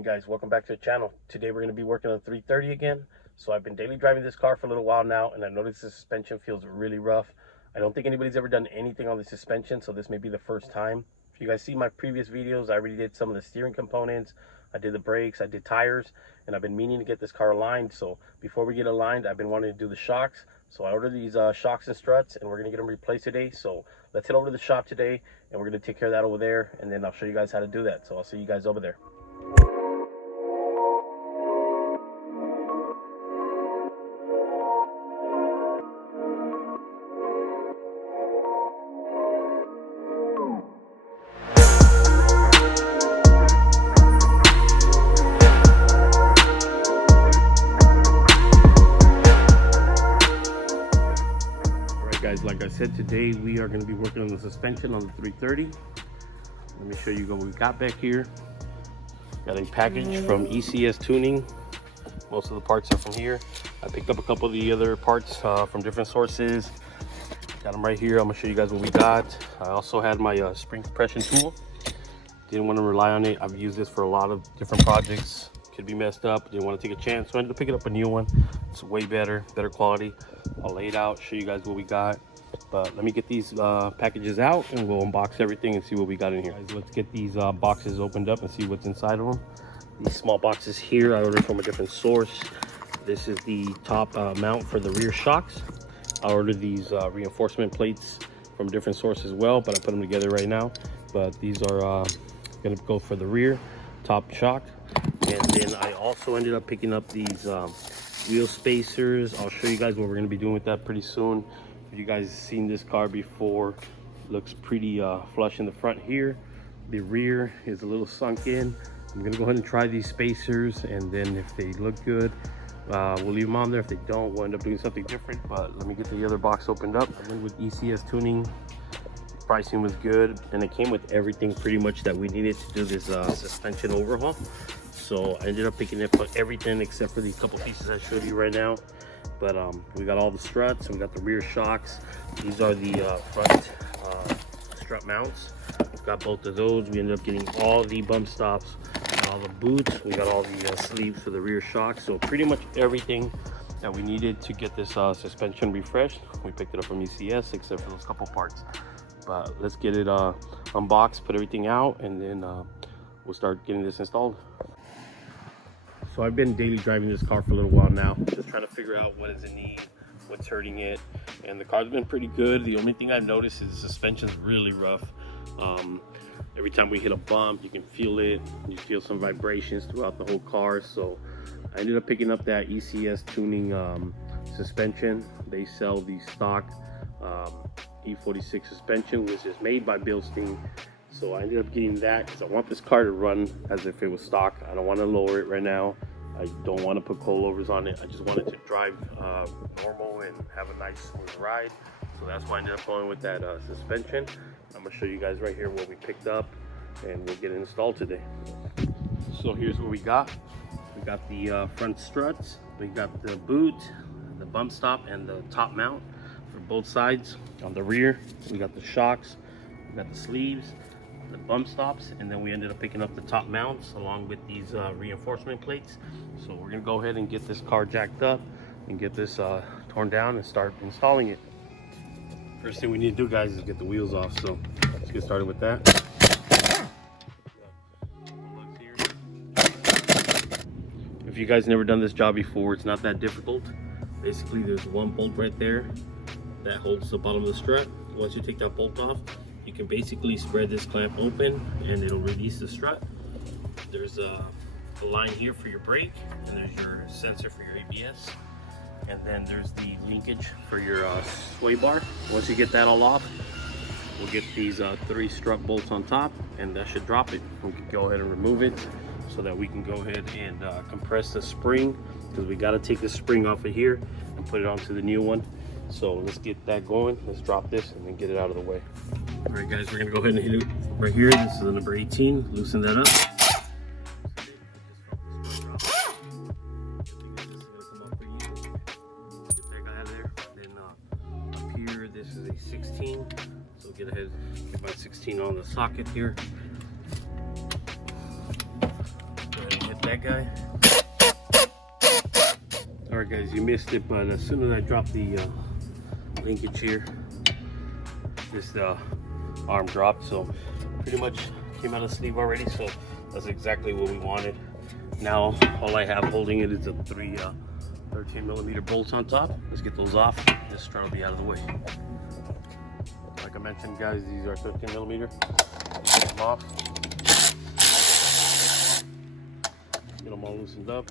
morning, guys. Welcome back to the channel. Today we're going to be working on the 330 again. So I've been daily driving this car for a little while now, and I noticed the suspension feels really rough. I don't think anybody's ever done anything on the suspension, so this may be the first time. If you guys see my previous videos, I already did some of the steering components. I did the brakes, I did tires, and I've been meaning to get this car aligned. So before we get aligned, I've been wanting to do the shocks. So I ordered these shocks and struts, and we're going to get them replaced today. So let's head over to the shop today, and we're going to take care of that over there, and then I'll show you guys how to do that. So I'll see you guys over there. Guys, like I said, today we are going to be working on the suspension on the 330. Let me show you what we got back here. Got a package from ECS Tuning. Most of the parts are from here. I picked up a couple of the other parts from different sources. Got them right here. I'm going to show you guys what we got. I also had my spring compression tool. Didn't want to rely on it. I've used this for a lot of different projects. Could be messed up. Didn't want to take a chance, so I ended up picking up a new one. It's way better quality. I'll lay it out, show you guys what we got. But let me get these packages out and we'll unbox everything and see what we got in here. Guys, let's get these boxes opened up and see what's inside of them. These small boxes here I ordered from a different source. This is the top mount for the rear shocks. I ordered these reinforcement plates from a different source as well, but I put them together right now. But these are going to go for the rear top shock. And then I also ended up picking up these wheel spacers. I'll show you guys what we're going to be doing with that pretty soon. If you guys seen this car before, looks pretty flush in the front here. The rear is a little sunk in. I'm going to go ahead and try these spacers, and then if they look good, we'll leave them on there. If they don't, we'll end up doing something different. But let me get the other box opened up. I went with ECS Tuning. Pricing was good, and it came with everything pretty much that we needed to do this suspension overhaul. So I ended up picking up everything except for these couple pieces I showed you right now. But we got all the struts, we got the rear shocks. These are the front strut mounts. We've got both of those. We ended up getting all the bump stops, all the boots. We got all the sleeves for the rear shocks. So pretty much everything that we needed to get this suspension refreshed. We picked it up from ECS except for those couple parts. But let's get it unboxed, put everything out, and then we'll start getting this installed. So I've been daily driving this car for a little while now, just trying to figure out what is in need, what's hurting it, and the car's been pretty good. The only thing I've noticed is the suspension's really rough. Every time we hit a bump, you can feel it. You feel some vibrations throughout the whole car. So I ended up picking up that ECS Tuning suspension. They sell the stock E46 suspension, which is made by Bilstein. So I ended up getting that because I want this car to run as if it was stock. I don't want to lower it right now. I don't want to put coilovers on it. I just want it to drive normal and have a nice smooth ride. So that's why I ended up going with that suspension. I'm going to show you guys right here what we picked up, and we'll get it installed today. So here's what we got. We got the front struts. We got the boot, the bump stop, and the top mount for both sides. On the rear, we got the shocks, we got the sleeves, the bump stops, and then we ended up picking up the top mounts along with these reinforcement plates. So we're gonna go ahead and get this car jacked up and get this torn down and start installing it. First thing we need to do, guys, is get the wheels off. So let's get started with that. If you guys never done this job before, it's not that difficult. Basically, there's one bolt right there that holds the bottom of the strut. Once you take that bolt off, you can basically spread this clamp open and it'll release the strut. There's a line here for your brake, and there's your sensor for your ABS, and then there's the linkage for your sway bar. Once you get that all off, we'll get these 3 strut bolts on top, and that should drop it. We can go ahead and remove it so that we can go ahead and compress the spring, because we got to take the spring off of here and put it onto the new one. So let's get that going. Let's drop this and then get it out of the way. All right, guys, we're gonna go ahead and hit it right here. This is the number 18. Loosen that up. Up here, this is a 16. So get ahead, get my 16 on the socket here. Go ahead and hit that guy. All right, guys, you missed it, but as soon as I dropped the linkage here, this arm dropped, so pretty much came out of sleeve already, so that's exactly what we wanted. Now all I have holding it is the three 13mm bolts on top. Let's get those off. This strut will be out of the way. Like I mentioned, guys, these are 13mm. Get them off. Get them all loosened up.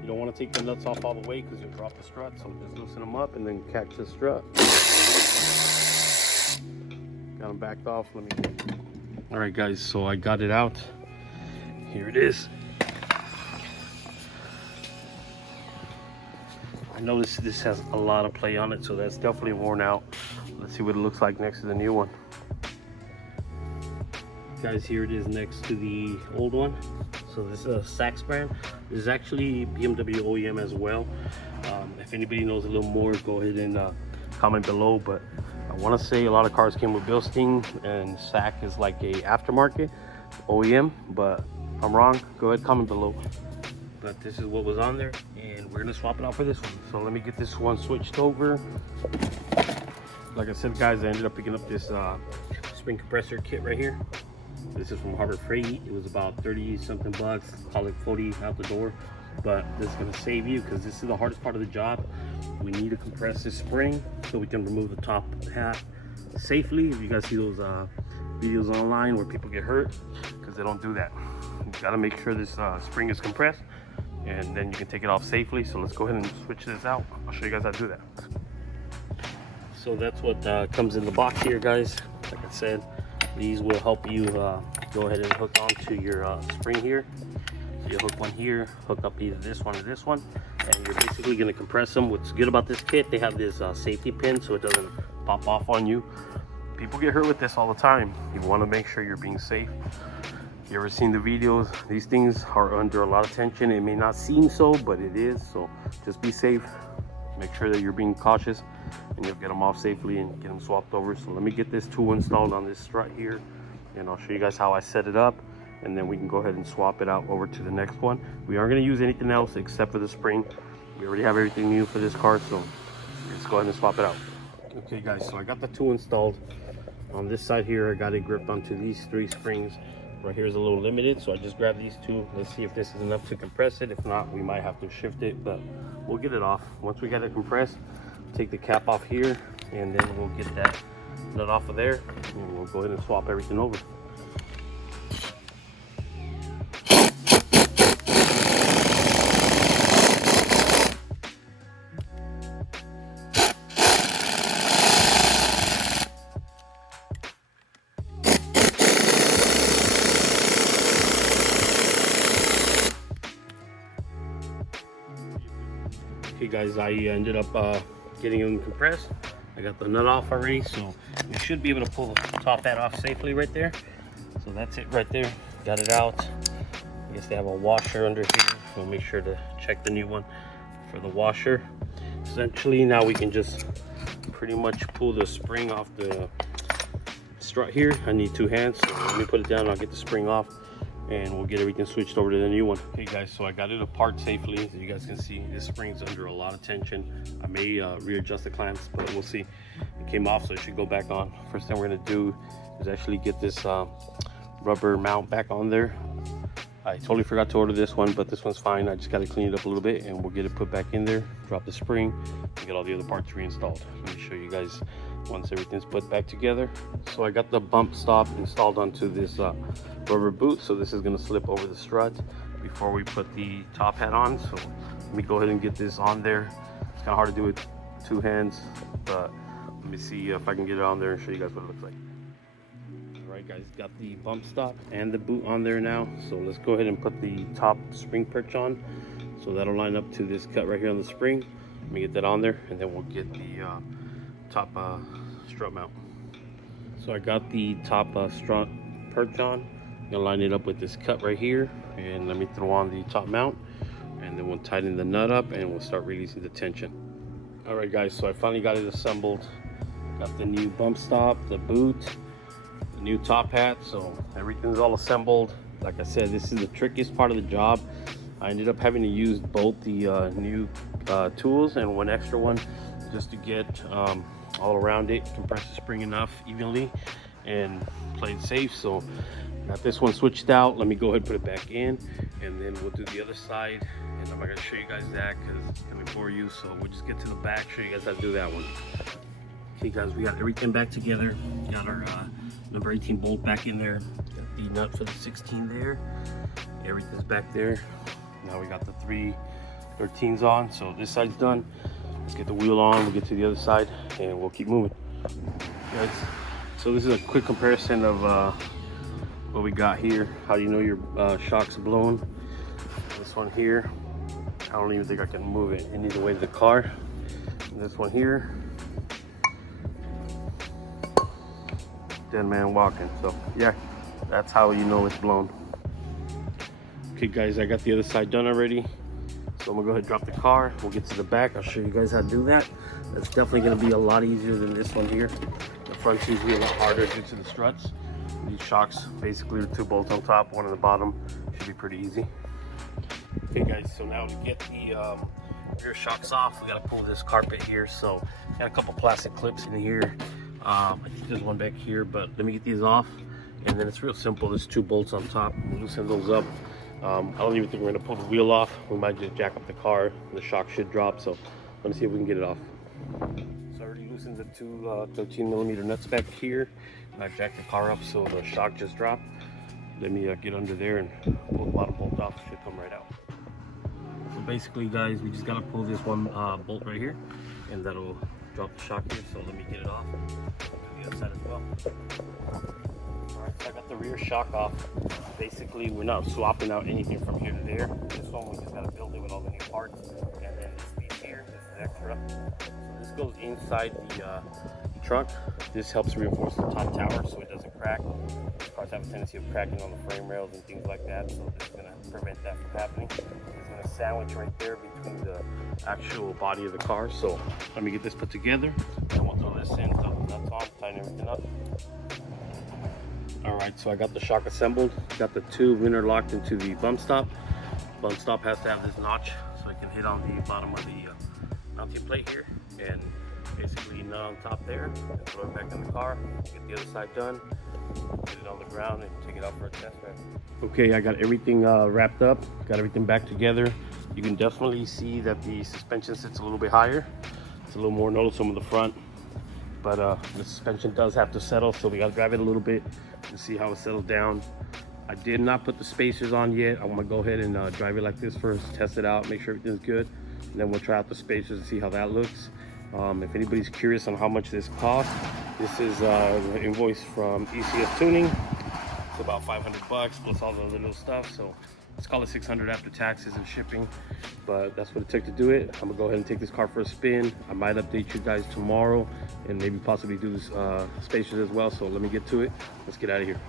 You don't want to take the nuts off all the way because you'll drop the strut, so just loosen them up and then catch the strut. Got them backed off. Let me. All right, guys, so I got it out. Here it is. I noticed this has a lot of play on it, so that's definitely worn out. Let's see what it looks like next to the new one. Guys, here it is next to the old one. So this is a Sachs brand. This is actually BMW OEM as well. If anybody knows a little more, go ahead and comment below. But I want to say a lot of cars came with Bilstein, and Sachs is like a aftermarket OEM. But if I'm wrong, go ahead, comment below. But this is what was on there, and we're gonna swap it out for this one. So let me get this one switched over. Like I said, guys, I ended up picking up this spring compressor kit right here. This is from Harbor Freight. It was about 30 something bucks, call it 40 out the door. But this is gonna save you because this is the hardest part of the job. We need to compress this spring so we can remove the top hat safely. If you guys see those videos online where people get hurt, because they don't do that. You gotta make sure this spring is compressed, and then you can take it off safely. So let's go ahead and switch this out. I'll show you guys how to do that. So that's what comes in the box here, guys. Like I said, these will help you go ahead and hook onto your spring here. So you hook one here, hook up either this one or this one, and you're basically going to compress them. What's good about this kit, they have this safety pin so it doesn't pop off on you. People get hurt with this all the time. You want to make sure you're being safe. You ever seen the videos? These things are under a lot of tension. It may not seem so, but it is. So just be safe. Make sure that you're being cautious, and you'll get them off safely and get them swapped over. So let me get this tool installed on this strut here, and I'll show you guys how I set it up, and then we can go ahead and swap it out over to the next one. We aren't going to use anything else except for the spring. We already have everything new for this car, so let's go ahead and swap it out. Okay, guys, so I got the tool installed. On this side here, I got it gripped onto these three springs. Right here is a little limited, so I just grabbed these two. Let's see if this is enough to compress it. If not, we might have to shift it, but we'll get it off. Once we get it compressed, take the cap off here, and then we'll get that nut off of there, and we'll go ahead and swap everything over. Okay, guys, I ended up getting them compressed. I got the nut off already, so you should be able to pull the top hat off safely right there. So that's it right there. Got it out. I guess they have a washer under here, so make sure to check the new one for the washer. Essentially, now we can just pretty much pull the spring off the strut here. I need two hands, so let me put it down. I'll get the spring off, and we'll get everything switched over to the new one. Okay, guys, so I got it apart safely. As you guys can see, this spring's under a lot of tension. I may readjust the clamps, but we'll see. It came off, so it should go back on. First thing we're gonna do is actually get this rubber mount back on there. I totally forgot to order this one, but this one's fine. I just got to clean it up a little bit, and we'll get it put back in there, drop the spring, and get all the other parts reinstalled. Let me show you guys once everything's put back together. So I got the bump stop installed onto this rubber boot, so this is going to slip over the strut before we put the top hat on. So let me go ahead and get this on there. It's kind of hard to do with two hands, but let me see if I can get it on there and show you guys what it looks like. Alright, guys, got the bump stop and the boot on there now, so let's go ahead and put the top spring perch on. So that'll line up to this cut right here on the spring. Let me get that on there, and then we'll get the top strut mount. So I got the top strut perch on. I'm gonna line it up with this cut right here, and let me throw on the top mount, and then we'll tighten the nut up and we'll start releasing the tension. Alright, guys, so I finally got it assembled. Got the new bump stop, the boot, the new top hat, so everything's all assembled. like I said, this is the trickiest part of the job. I ended up having to use both the new tools and one extra one just to get all around it, compress the spring enough evenly and play it safe. So got this one switched out. Let me go ahead and put it back in, and then we'll do the other side. And I'm not gonna show you guys that because it's gonna bore you. So we'll just get to the back, show you guys how to do that one. Okay guys, we got everything back together. Got our number 18 bolt back in there. Got the nut for the 16 there. Everything's back there. Now we got the 313s on. So this side's done. Let's get the wheel on. We'll get to the other side and we'll keep moving. Guys, so this is a quick comparison of what we got here. How do you know your shock's blown? This one here, I don't even think I can move it. It needs to weigh the car. And this one here, dead man walking. So yeah, that's how you know it's blown. Okay guys, I got the other side done already. So I'm gonna go ahead and drop the car. We'll get to the back. I'll show you guys how to do that. That's definitely gonna be a lot easier than this one here. The front's usually a lot harder due to the struts. These shocks, basically the 2 bolts on top, 1 on the bottom. Should be pretty easy. Okay guys, so now to get the rear shocks off, we gotta pull this carpet here. So got a couple plastic clips in here. I think there's one back here, but let me get these off. And then it's real simple. There's 2 bolts on top. We'll loosen those up. I don't even think we're gonna pull the wheel off. We might just jack up the car. The shock should drop, so let me see if we can get it off. So I already loosened the 2 13mm nuts back here. I jacked the car up so the shock just dropped. Let me get under there and pull the bottom bolt off. It should come right out. So basically guys, we just gotta pull this one bolt right here, and that'll drop the shock here. So let me get it off. Do the other side as well. Alright, so I got the rear shock off. Basically, we're not swapping out anything from here to there. This one, we just got to build it with all the new parts. And then this piece here, this is extra. So this goes inside the trunk. This helps reinforce the top tower so it doesn't crack. Cars have a tendency of cracking on the frame rails and things like that. So this is going to prevent that from happening. It's going to sandwich right there between the actual body of the car. So let me get this put together. And we'll throw this in, so that's on, tighten everything up. Alright, so I got the shock assembled, got the tube interlocked into the bump stop. Bump stop has to have this notch so it can hit on the bottom of the mounting plate here, and basically nut on top there, and throw it back in the car, get the other side done, get it on the ground and take it out for a test drive. Okay, I got everything wrapped up, got everything back together. You can definitely see that the suspension sits a little bit higher. It's a little more noticeable in the front, but the suspension does have to settle, so we got to drive it a little bit to see how it settles down. I did not put the spacers on yet. I'm gonna go ahead and drive it like this first, test it out, make sure everything's good, and then we'll try out the spacers and see how that looks. If anybody's curious on how much this costs, this is the invoice from ECS Tuning. It's about 500 bucks plus all the other little stuff, so let's call it 600 after taxes and shipping, but that's what it took to do it. I'm gonna go ahead and take this car for a spin. I might update you guys tomorrow and maybe possibly do this spacers as well. So let me get to it. Let's get out of here.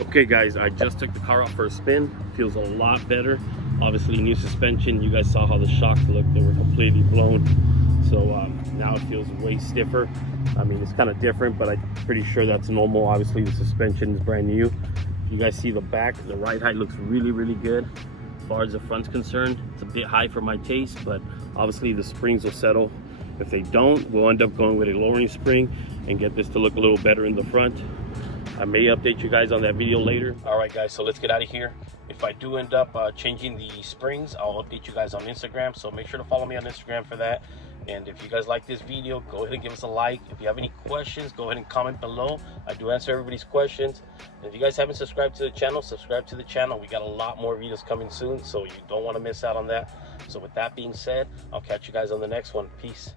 Okay guys, I just took the car out for a spin. Feels a lot better. Obviously new suspension. You guys saw how the shocks looked. They were completely blown. So now it feels way stiffer. I mean, it's kind of different, but I'm pretty sure that's normal. Obviously the suspension is brand new. You guys see the back, the ride height looks really good. As far as the front's concerned, it's a bit high for my taste, but obviously the springs will settle. If they don't, we'll end up going with a lowering spring and get this to look a little better in the front. I may update you guys on that video later. All right guys, so let's get out of here. If I do end up changing the springs, I'll update you guys on Instagram, so make sure to follow me on Instagram for that. And if you guys like this video, go ahead and give us a like. If you have any questions, go ahead and comment below. I do answer everybody's questions. And if you guys haven't subscribed to the channel, subscribe to the channel. We got a lot more videos coming soon, so you don't want to miss out on that. So with that being said, I'll catch you guys on the next one. Peace.